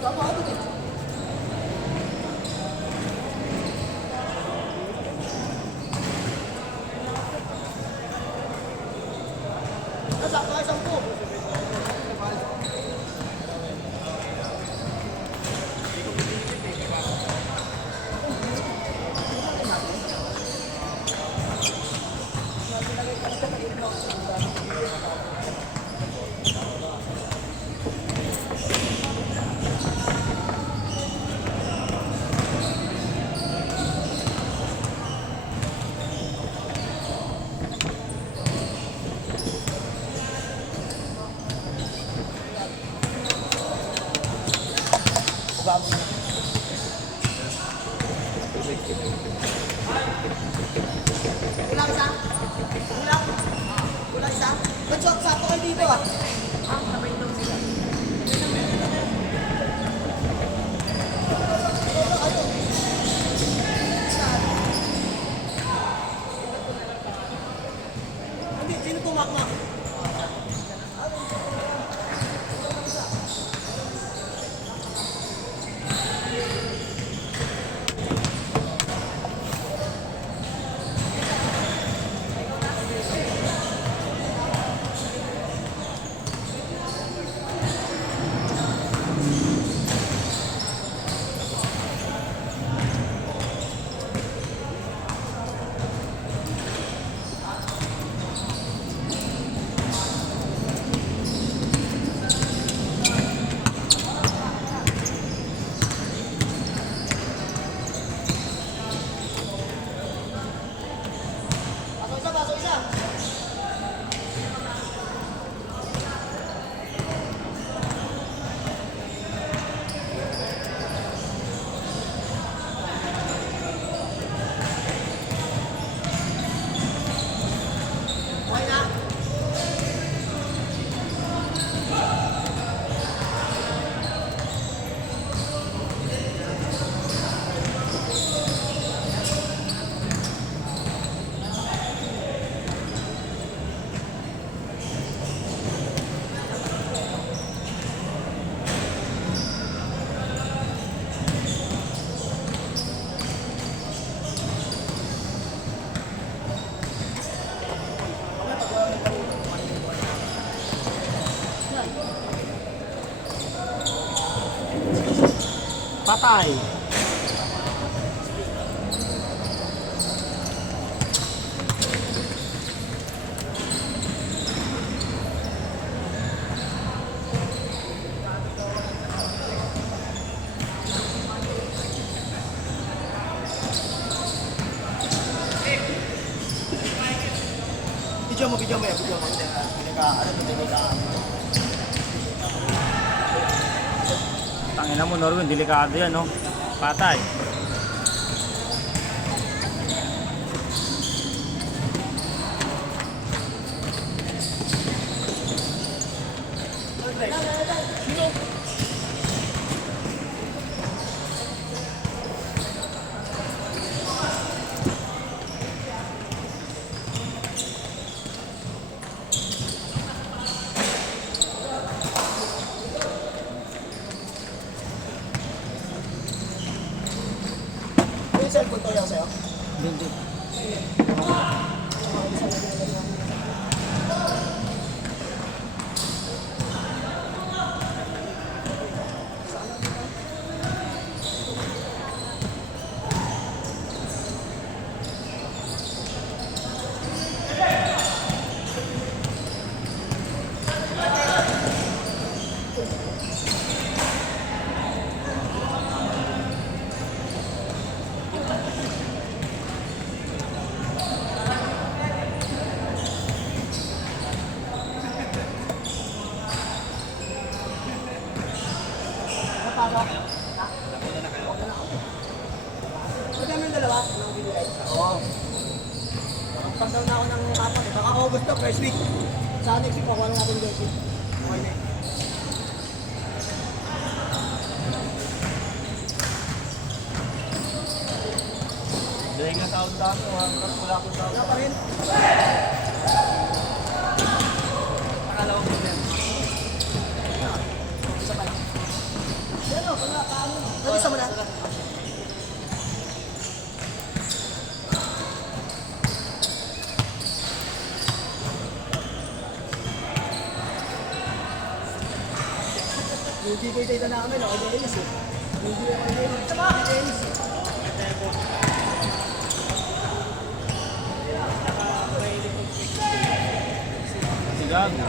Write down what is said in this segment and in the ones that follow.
Tama ka dito. Nasakto ay 10. Kulang isa? Kulang? Kulang isa? Ba't sakto kayo dito ah? Sabay daw sila. Hindi, sino tumakma? Pasok isa. Okay na? Patay. Video mo yan, video mo. Tangina mo, Norwin, delikado yan, no? Patay. Yung cellphone to yung sa'yo? Hindi. Pasok. Ha? Pwede mo yung dalawa? Oo. Pagdaw na ako ng apat eh. Baka August na, first week. Sa next week, pakuha na natin jersey. Okay na eh. Dahil nga taon dami, wala akong taon. Wala pa rin. Pakalawa mo yan. Isa pa lang. Yan o. Hindi ko ito namin, ako Dennis eh. Hindi ako Dennis. Sama! Dennis. Si Gago.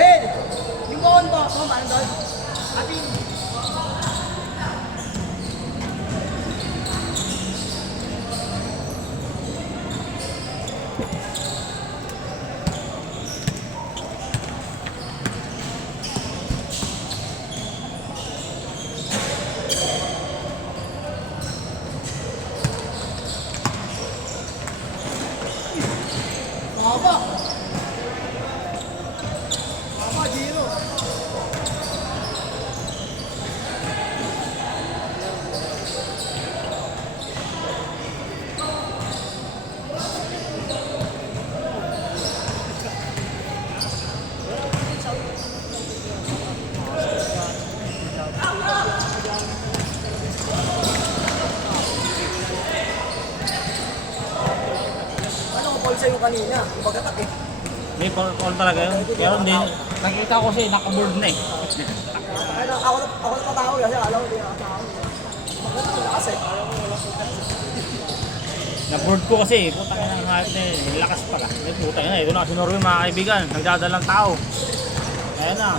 Ben! Yung baon mo, paano doon? Ating. Mahaba. Mahaba, Giro. Ano ko call sa'yo kanina? Yung pagkatak eh. May call talaga yun. Pero hindi. Nakita ko kasi nakaboard na eh. Ano, ako na patawag kasi alam ko hindi nakatawag. Maganda ko lakas eh. Na-board ko kasi. Puta ka ng hype na yun. Lakas pala. Eh, puta na. Ito na si Norwin mga kaibigan. Nagdadalang tao. Ayan na.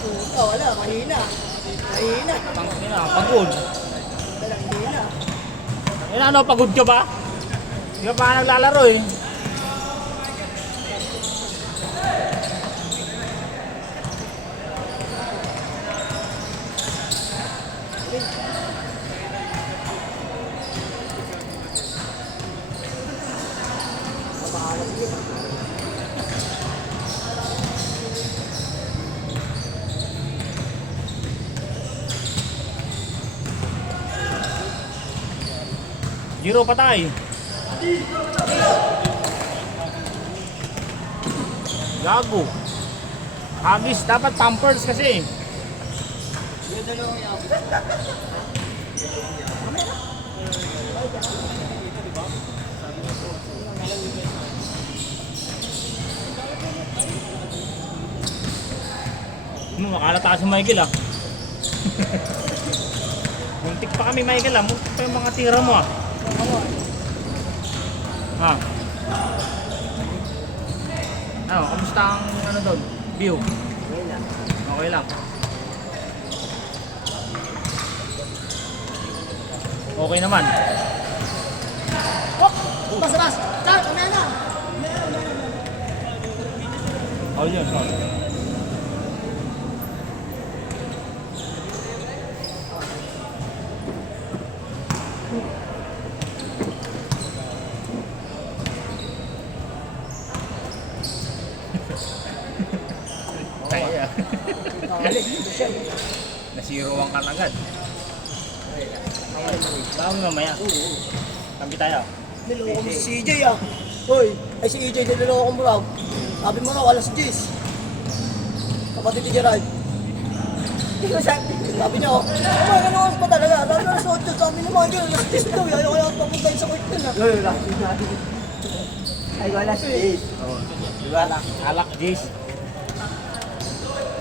Puta, wala. Mahina. Mahina. Tangin na. Pagod. Walang hina. Ayan na, ano? Pagod ka ba? Hindi ka pa naglalaro eh. Giro patay. Gago. Hagis, dapat pampers kasi. Makalata si Michael ah. Muntik pa kami Michael ah. Muntik pa yung mga tira mo ah. Ah. Ano, kamusta ang ano doon? View? Okay lang. Okay naman. Oh! Bas! Saan? Kamaya na! Oh, yun. Kaya. Nasiruan ka agad. Bago mamaya. Kampi tayo. Niloko mo si CJ ah. Hoy, ay si EJ niloko mo raw. Sabi mo raw, alas 10. Kapatid ni Gerald. Hindi ko sabi niya, mga gano'n pa talaga. Sabi na alas 8, sabi ni mga gano'n, alas 10 daw. Ayaw kaya papuntahin sa court na. Ay, alas 10. Oh. Diba? Alak, Jace.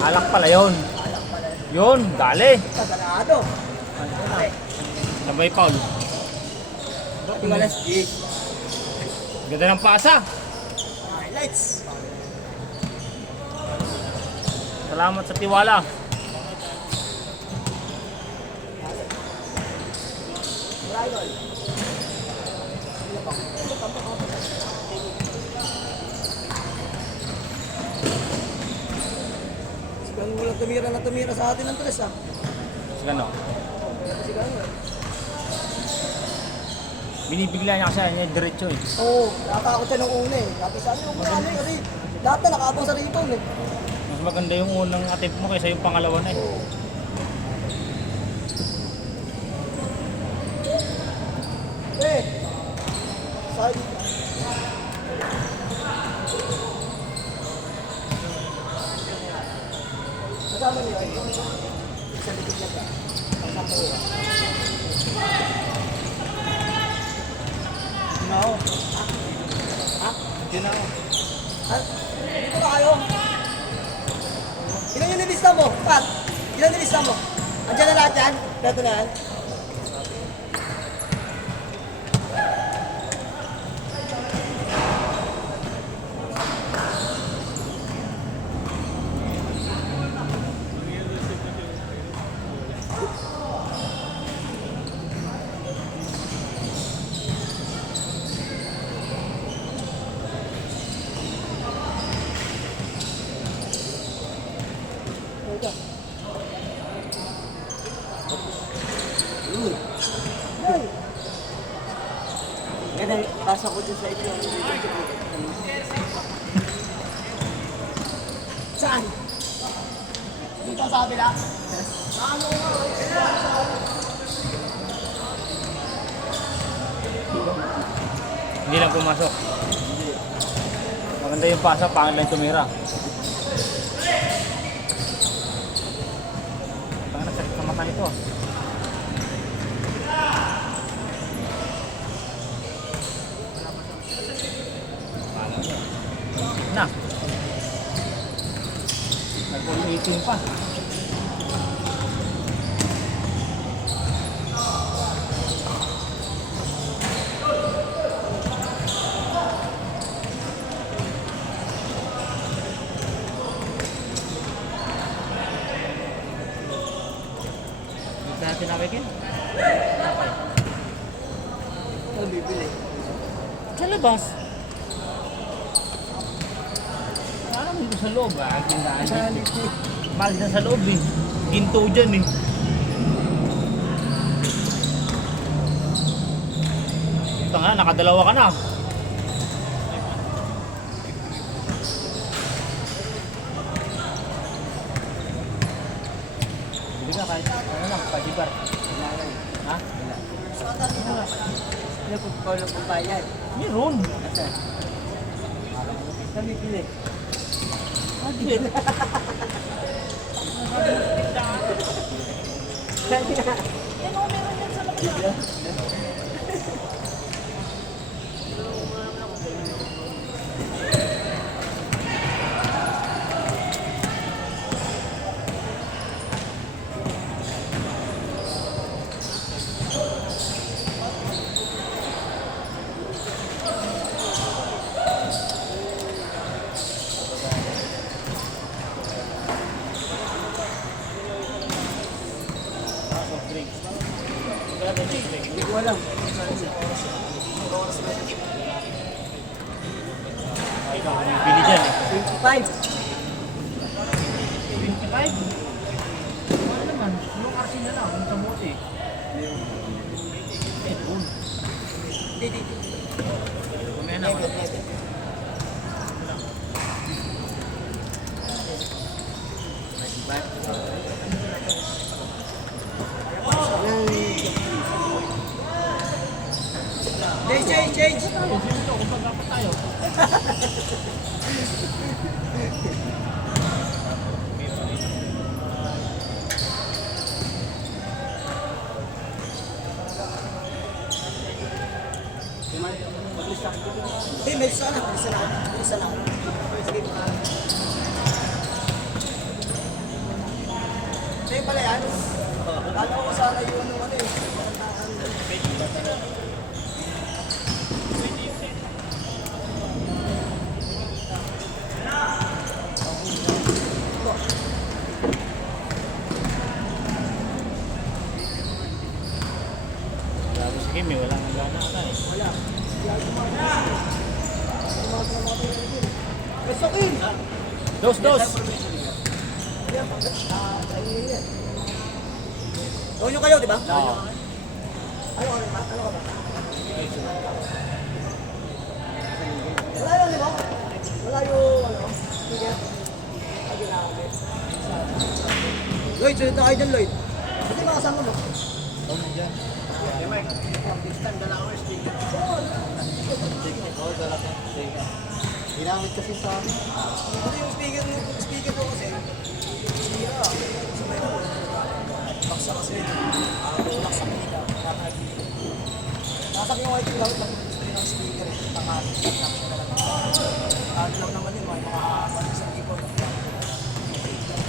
Alak pala yun. Yun, dali. Sagrado. Sabay Paul. Yung alas 10. Ganda ng pasa. Highlights. Salamat sa tiwala. idol. Sigang walang tumira na tumira sa atin ng tres ah. Sige no. Sigang eh. Binibigla niya kasi niya diretso eh. Oo, nakatakot siya nung una eh. Sabi sa amin, huwag mo kami kasi lahat na nakabang sa rebound eh. Mas maganda yung unang attempt mo kaysa yung pangalawa na eh. Oo. Eh, side. Kasama niyo eh. Sa likod niya ba? Pagsapo eh. Hindi na ako. Ha? Hindi na ako. Ha? Dito na kayo. Ilan yung nilista mo? Pat, ilan nilista mo? Andiyan na lahat yan? Peto na yan? Ito. Kaya pasok ko dun sa inyo. Saan? Dito sa kabila? Ano nga? Hindi lang pumasok. Maganda yung pasok, pangit lang tumira. Parang nasakit sa mata nito. Na. Nag-18 pa. Hindi natin nakikin. Ano bibili? Sa labas. Alam mo sa loob ah. Tindahan dito. Mahal dyan sa loob eh. Ginto dyan eh. Ito nga, nakadalawa ka na. Bili ka kahit ano lang, pajibar. Ha? Ano kung paano kung bayad? Meron. Kami pili. Hindi. Soft drinks. Hindi ko alam. Ay, ikaw bumibili dyan eh. 25. 25? Ano naman? Yung RC na lang, yung sa mote. Meron. Hindi. Kumaya na. Level, level. Change. Tayo, sino kung pagkapat tayo? Hindi, may isa lang. Isa lang. Sige. Sa'yo pala yan? Kala ko sana yung ano eh. Sige, yan. Sa inyo yan. Tonyo kayo, di ba? Oo. Ano ka ba? Ano ka ba? Wala yun, di ba? Wala yung, ano, sige. Ay, ginamit. Lloyd, sunod na kayo dyan, Lloyd. Hindi makasama mo. Ginamit kasi sa amin. Hindi yung speaker ko kasi. Sira. Sa may baksa kasi. Baksa ko nila. Nasa yung white yung gamit lang gusto rin ng speaker. Tangali. Ano lang naman yun, may mga sa keyboard.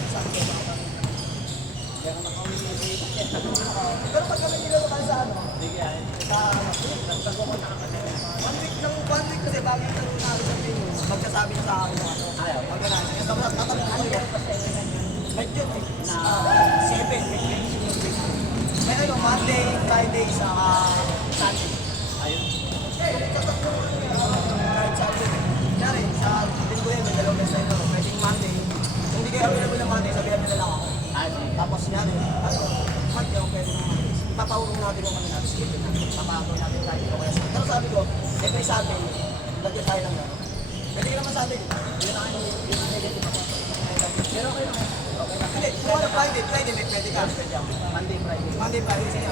Saan ko ba? Kaya ka nakawin yung pero pag kami nilalakal sa ano? Sa nagtago ko na kami. 1 week kasi bago yung tanong namin sa pinyo. Magsasabi na sa akin ano. Pag gano'n. Kaya tapos tatanong ko yun. Medyo na 7. May ano, Monday, Friday, sa Sunday. Ayun. Kahit Sunday. Kaya sa linggo yun, may dalawang beses na pwedeng Monday. Kung hindi kayo available ng Monday, sabihan nila lang ako. Tapos yan eh. Ano, Monday ako pwede ng Monday. Ipapawag natin kung ano natin schedule natin. Papawag natin tayo ko kaya sa. Pero sabi ko, every Sunday, lagyan tayo ng gano'n. Pwede ka naman Sunday. Hindi na kayo yung negative ako. Pero okay naman. Hindi, kung ano Friday, may pwede ka. Monday, Friday, sige.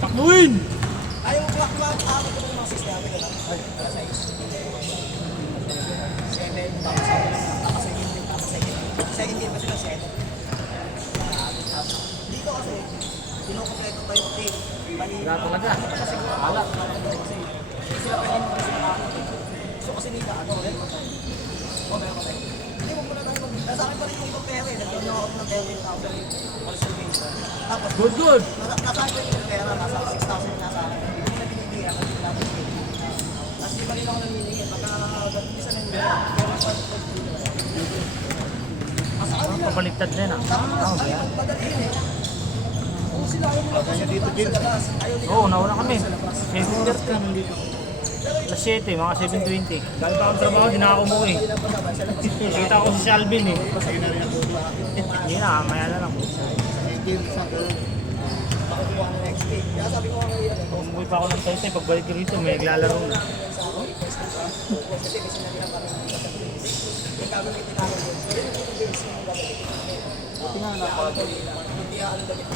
Takbuhin! Ayaw mo kumakaabot ko ng mga sis namin, diba? Para sa is. 7, tapos second game, tapos second game pa sila 7. Dito kasi, kinukompleto pa yung team. Wala talaga. Kasi wala. Kasi sila pa rin sila. So kasi nila, ano, meron pa tayo. Meron pa tayo. Hindi mo muna tayo nasa akin pa rin yung pera eh. Nagkaroon ako ng 10,000 consultation. Tapos, Good. nasa akin pa rin yung pera, nasa 6,000 yung nasa akin. Hindi ko na binibigyan ako ng natin. Tapos di pa rin ako namimigay. Pagka isa na yung meron pa rin. Asa kanila. Pabaliktad din ah. Tapos, ayaw magpadalhin eh. Kung sila ayaw nila sa labas, ayaw nila. Oo, nauna kami. 7:30 ka nandito. Alas 7, mga 7:20. Galing pa akong trabaho, di na ako umuwi. Nakita ko si Alvin eh. Hindi na, maya na lang. Makukuha ng next day. Kaya sabi ko nga ngayon, Umuwi pa ako ng Thursday, pagbalik ko rito, may naglalaro na. kasi kasi na nila parang yung gagamitin namin doon. So yun yung base yung gagamitin namin. Hindi ano damit.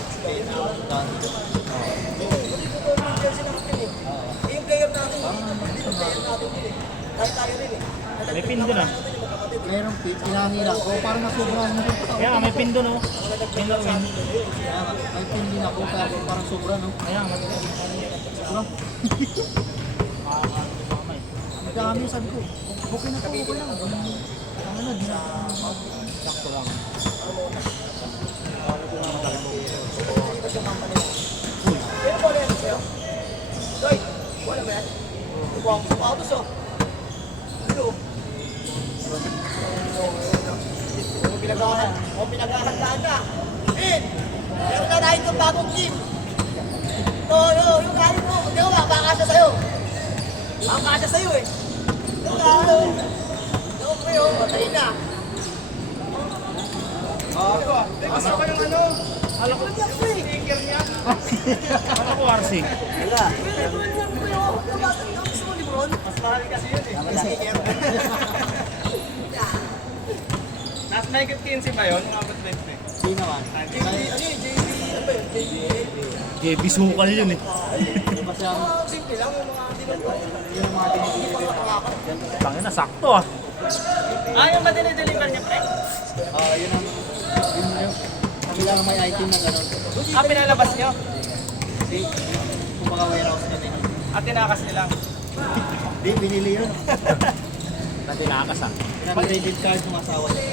Yung player natin, hindi yung player natin din eh. Kahit tayo rin eh. May pin doon ah. Merong pinangira ko, parang nasubrahan mo. Kaya nga, may pin doon oh. Pin na win. May pin din ako, pero parang sobra, no? Kaya nga, Sobra. Ang dami, sabi ko. Okay na to, okay lang. Ang ano, di na. sakto lang. Pero wala yan sa'yo? Doy, wala ba yan? Ibang sapatos oh. Ano? Pinaghahandaan na. Meron na tayo itong bagong team. Yung kaya mo, hindi ko makakasya sa'yo. Makakasya sa'yo eh. Yung kayo, patayin na. Asa ba yung ano? Alam ko, Sticker niya. alam ko RC. Wala. Mas mahal kasi yun eh. Sticker. Nasa negative 15 ba yun? Mga ba't left eh? Di naman. Ano yun? JB, ano ba yun? JB sukal yun eh. Di ba siya, Simple lang yung mga dinagawa. yun ang mga dinideliver niya. Tangin na, sakto ah. Yung ba dinideliver niya, pre? Yun ang, kami lang may item na gano'n. Pinalabas niyo? Kasi, kumbaga warehouse kami. At tinakas niyo lang? Di, binili yun. Dati nakakas ah. Pinag-credit card ng asawa niya.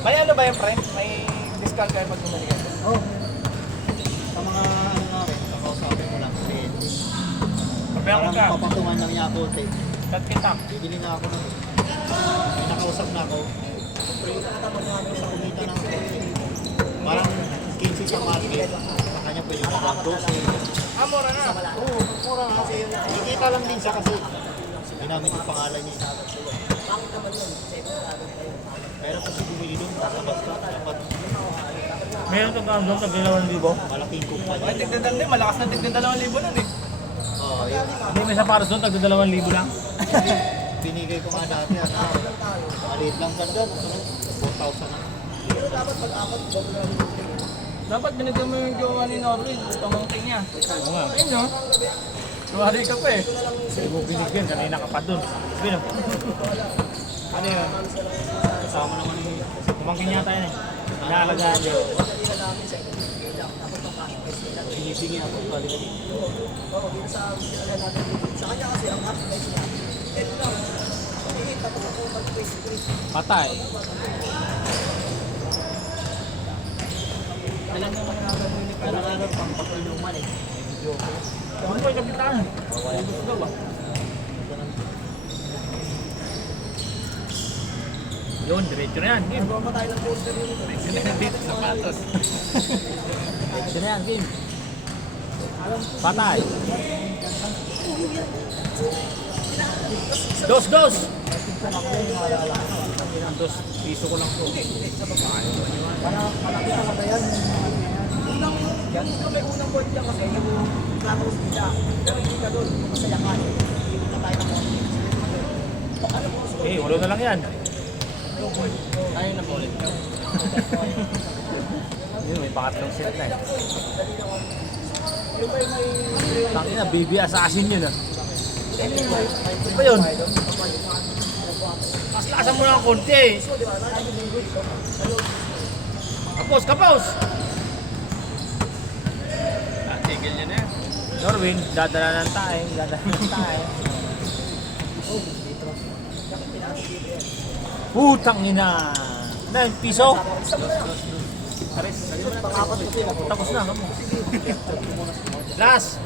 May ano ba yung pre? May discount card pag bumalik ka? Oh. Sa mga ano namin, kakausapin mo lang kasi Pabayakot parang ka. papatungan lang niya ako eh. Cut kita. Bibili na ako nun. May nakausap na ako. Kumita ng parang 15 sa market. Sa kanya pwede ko mag 12. Mura na. Oo, mura nga kasi kikita lang din siya kasi ginamit yung pangalan niya. Pero kasi bumili doon, sa basta, dapat Meron ka doon, tag 2,000. Malaking kumpanya. Ay, tignan din, malakas na tignan 2,000 nun eh. Oo, yun. Hindi, may sapatos doon, tag 2,000 lang. Binigay ko nga dati, maliit lang ka dyan. 4,000 na. Dapat binigyan mo yung jowa ni Norwin, pamangkin niya. Oo nga. Ayun no? Tuwari ka pa eh. Hindi mo binigyan, kanina ka pa doon. Sabi na. Ano yun? Kasama naman yung Kumangkin yata yun eh. Naalagaan niyo. binibigay ako. Balik. Patay. Alam mo mga gagawin ni Parang pang patulungan eh. Ano ba yung kapitan? Yun, diretso na yan. Game. Sapatos. Diretso na yan, game. Patay. Dos! Dos, piso ko lang po. Yan, may unang goal niya kasi yung Claros nila. Pero hindi ka doon, masaya ka. Hindi na tayo ng Eh, walo na lang yan. Tayo na po ulit. Yun, may pangatlong set na eh. Tangina, baby assassin yun ah. Ano ba yun? Mas lasan mo lang konti eh. Kapos! Tigil niya na yan. Norwin, dadala ng tae. Putang ina! 9 piso? Tapos na, kamo. Last!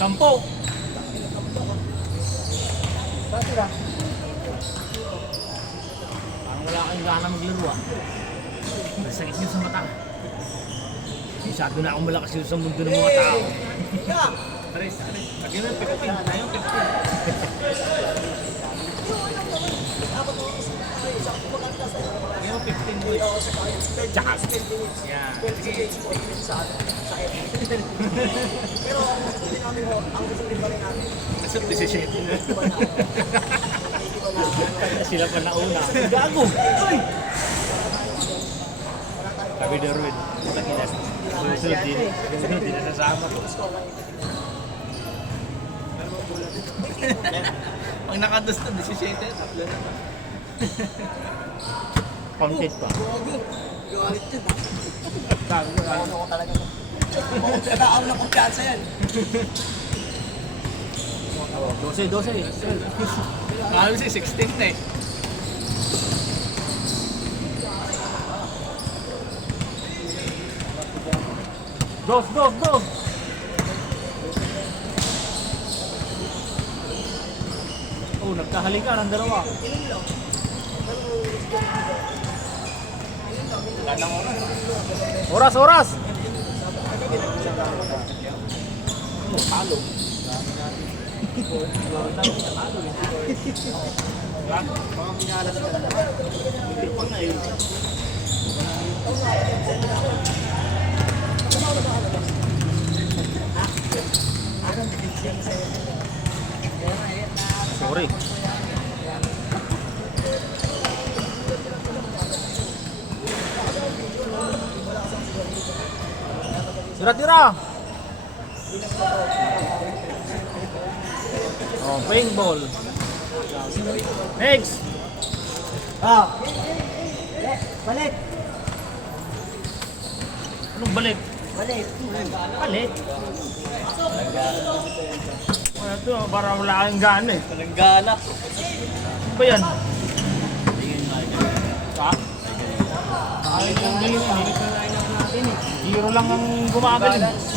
10. Parang wala kayong gana maglaro ah. Masakit nyo sa mata. Masyado na akong malakas yun sa mundo ng mga tao. Aris. Lagyan mo yung 15. Ayaw 15. Lagyan mo 15 boy. Tsaka, Yan. Pero hindi namin ho, ang gusto din kami namin. Nasa 17 na. sila pa nauna. Gago! Uy! Sabi ni Ruin, susunod din nasasama ko. Pag nakados na, 17. Tatlo na. Content pa. Galit yun. Gago, Ano ko talaga. Nagkakaam na kumpiyansa yan. 12. Kala mo si 16 na eh. Dos! Oh, nagkahalikan ang dalawa. Oras! Talo. Mga pinalas ka na. Hindi pa na eh. Sorry. Tira! Oh, paintball. Next! Balik! Anong balik? Balik! Balik? Ano ito? Parang wala kang gana eh. Walang gana. Ano ba yan? Ha? Ay, yung galing yun eh. Hero lang ang gumagaling.